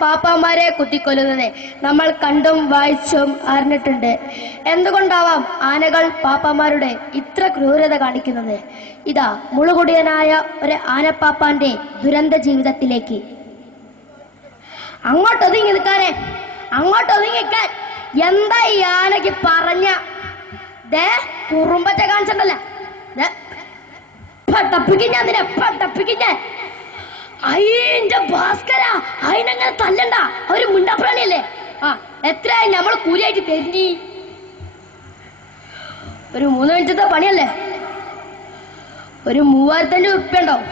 പാപ്പാമാരെ കുത്തിക്കൊല്ലുന്നത് നമ്മൾ കണ്ടും വായിച്ചും അറിഞ്ഞിട്ടുണ്ട്. എന്തുകൊണ്ടാവാം ആനകൾ പാപ്പാമാരുടെ ഇത്ര ക്രൂരത കാണിക്കുന്നത്? ഇതാ മുളുകുടിയനായ ഒരു ആനപ്പാപ്പാന്റെ ദുരന്ത ജീവിതത്തിലേക്ക്. അങ്ങോട്ടൊതുങ്ങി നിൽക്കാനേ, അങ്ങോട്ടൊതുങ്ങിക്കാൻ. എന്താ ഈ ആനയ്ക്ക് പറഞ്ഞ കുറുമ്പറ്റ കാണിച്ചിട്ടല്ല, പട്ടപ്പിക്കിഞ്ഞ അയിന്റെ ഭാസ്കര, അതിനങ്ങനെ തല്ലണ്ട. അവര് മുണ്ടാപ്രാണിയല്ലേ. എത്രയായി നമ്മൾ കൂലിയായിട്ട് തെരഞ്ഞി? ഒരു 3 മിനിറ്റത്തെ പണിയല്ലേ. ഒരു 3500 ഉറുപ്പ്യ ഉണ്ടാവും.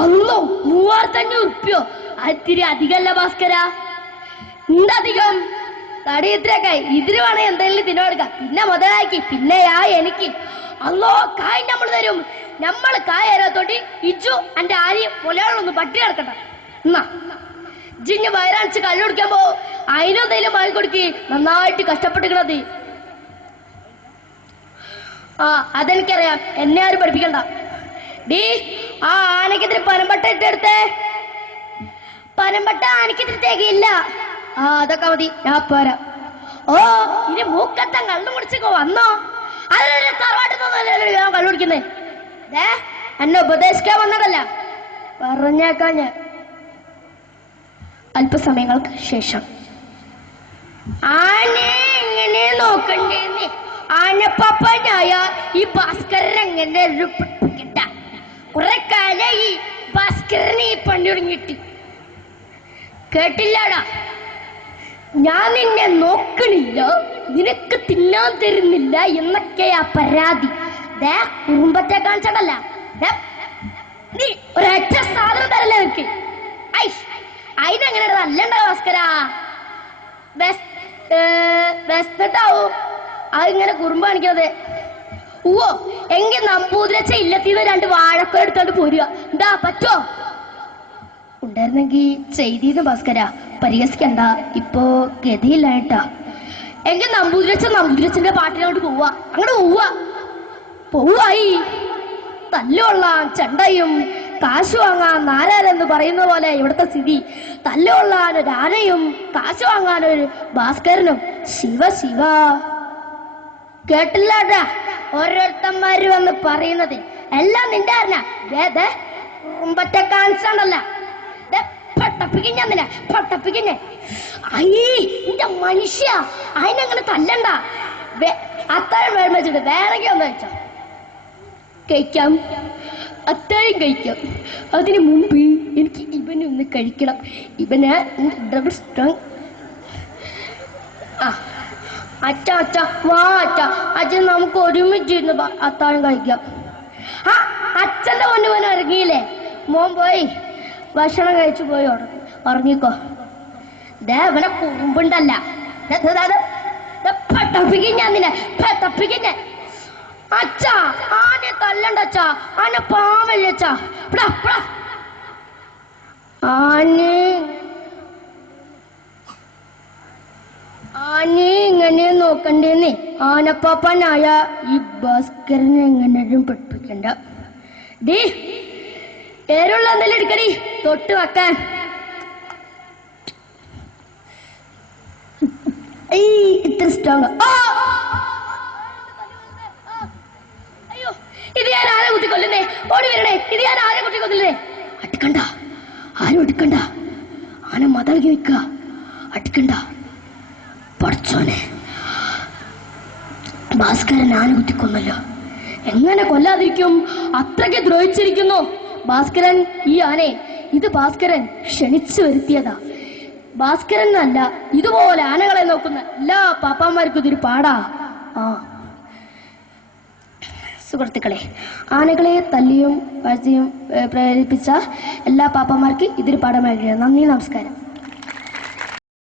അല്ലോ, 3500 ഉറുപ്പ്യോ? അതിരി അധികമല്ല ഭാസ്കര. എന്തധികം? തടി ഇത്രയൊക്കെ. ഇതിന് വേണേ എന്തെങ്കിലും തിന്നോടുക്കാം. പിന്നെ മുതലാക്കി, പിന്നെയാ എനിക്ക്. അല്ലോ, കായ് നമ്മൾ തരും. നമ്മൾ കായ തരാത്തോട്ടി ഇജു എന്റെ ആരെയും പൊലയാളൊന്നും പട്ടി കിടക്കട്ടെ. എന്നാ ജിഞ്ഞ് വയറാണിച്ച് കള്ളു കുടിക്കാൻ പോ. അതിനെന്തെങ്കിലും വാങ്ങിക്കൊടുക്കി. നന്നായിട്ട് കഷ്ടപ്പെട്ടിക്കണത്. അതെനിക്കറിയാം. എന്നെ ആരും പഠിപ്പിക്കണ്ട. ഡീ, ആ ആനക്കെതിരെ പനമ്പട്ട ഇട്ടെടുത്തേ. പനമ്പട്ട ആനക്കെതിരെ തേകയില്ല. അതൊക്കെ മതി, ഞാൻ പോരാ. ഇനി മൂക്കത്തം കള്ളു കുടിച്ചോ വന്നോ? അല്ല, തറവാട്ടിൽ ഞാൻ കള്ളു കുടിക്കുന്നേ. എന്നെ ഉപദേശിക്കാൻ വന്നതല്ല, പറഞ്ഞേക്കാൻ ഞാൻ. അല്പസമയങ്ങൾക്ക് ശേഷം ആനെ എങ്ങനെ നോക്കണ്ടേന്ന് ആനപ്പാപ്പനായ ഈ ഭാസ്കരൻ എങ്ങനെ ഒരു കിട്ട. കുറെ കാലം ഈ ഭാസ്കരനെ ഈ പണി തുടങ്ങിയിട്ട് കേട്ടില്ലാടാ. ഞാൻ നിന്നെ നോക്കണില്ല, നിനക്ക് തിന്നാൻ തരുന്നില്ല എന്നൊക്കെയാ പരാതി. കുറുമ്പത്തെ കാണിച്ചതല്ല. നീ ഒരൊറ്റ സാധനം തരല്ലേ നിനക്ക്. അതിനെങ്ങനെ നല്ലണ്ട ഭാസ്കര. ബെസ്റ്റാവും അതിങ്ങനെ കുറുമ്പ് കാണിക്കുന്നത്. എങ്കിൽ നമ്പൂതിരച്ച ഇല്ലത്തിന്ന് 2 വാഴക്കൊല എടുത്തോണ്ട് പോരുക. എന്താ പറ്റോ? ഉണ്ടായിരുന്നെങ്കി ചെയ്തിന്ന് ഭാസ്കര. പരിഹസിക്കണ്ട, ഇപ്പോ ഗതിയില്ലായിട്ടാ. എങ്കിൽ നമ്പൂതിരച്ചന്റെ പാട്ടിനോട്ട് പോവാ. അങ്ങോട്ട് പോവായി. തല്ലുകൊള്ളാൻ ചെണ്ടയും കാശ് വാങ്ങാൻ നാരാരെന്ന് പറയുന്ന പോലെ ഇവിടുത്തെ സ്ഥിതി. തല്ലുകൊള്ളാൻ ഒരു ആനയും കാശ് വാങ്ങാൻ ഒരു ഭാസ്കരനും. ശിവ ശിവ. കേട്ടില്ലാട്ടാ ഓരോരുത്തന്മാര് വന്ന് പറയുന്നത് എല്ലാം നിന്റെ അറിഞ്ഞ. കുറുമ്പറ്റ കാണിച്ചാണ്ടല്ല, പട്ടപ്പിക്കഞ്ഞ. ഇന്റെ മനുഷ്യ, അതിനങ്ങനെ തല്ലണ്ട. അത്താഴം വെച്ചിട്ട് വേണമെങ്കിൽ ഒന്ന് വെച്ചോ. കഴിക്കാം, അത്താഴം കഴിക്കാം. അതിന് മുമ്പ് എനിക്ക് ഇവനെ ഒന്ന് കഴിക്കണം. ഇവന് ഡബിൾ സ്ട്രോങ്. അച്ഛ വാ അച്ഛൻ, നമുക്ക് ഒരുമിച്ചിരുന്ന് അത്താഴം കഴിക്കാം. അച്ഛന്റെ മുന്നിൽ ഇറങ്ങിയില്ലേ? മോൻ പോയി ഭക്ഷണം കഴിച്ചു പോയി ഉറങ്ങിക്കോ. ഇവനെ കുറുമ്പുണ്ടല്ല. പട്ടപ്പിക്കഞ്ഞ അച്ഛാ, ആനെ തല്ലണ്ട അച്ഛാ. ആനെ പാവല്ല അച്ഛാ. ആനെ ഇങ്ങനെ നോക്കണ്ടേന്ന് ആനപ്പാപ്പനായ ഈ ഭാസ്കരനെ എങ്ങനെയും പഠിപ്പിക്കണ്ട. ഡീ, ഏരുള്ള എന്തെങ്കിലും എടുക്കടി തൊട്ട് വെക്കാൻ. ഇത്ര സ്ട്രോങ്. അയ്യോ, ഇത് ഞാൻ ആരെ കുത്തിക്കൊല്ലുന്നേ? ഓടി വരണേ. ഇത് ഞാൻ ആരെ കുത്തിക്കൊല്ലുന്നേ? അടിക്കണ്ട, ആരും അടിക്കണ്ട. ആന മതളകി വെക്ക. അടിക്കണ്ട. പഠിച്ചോനെ, ഭാസ്കരൻ ആന കുത്തിക്കൊന്നല്ലോ. എങ്ങനെ കൊല്ലാതിരിക്കും? അത്രയ്ക്ക് ദ്രോഹിച്ചിരിക്കുന്നു ഭാസ്കരൻ ഈ ആനെ. ഇത് ഭാസ്കരൻ ക്ഷണിച്ചു വരുത്തിയതാ. ഭാസ്കരൻ അല്ല, ഇതുപോലെ ആനകളെ നോക്കുന്ന എല്ലാ പാപ്പാന്മാർക്കും ഇതൊരു പാടാ. സുഹൃത്തുക്കളെ, ആനകളെ തല്ലിയും വാഴ്ചയും പ്രേരിപ്പിച്ച എല്ലാ പാപ്പാന്മാർക്ക് ഇതൊരു പാഠമായി. നന്ദി, നമസ്കാരം.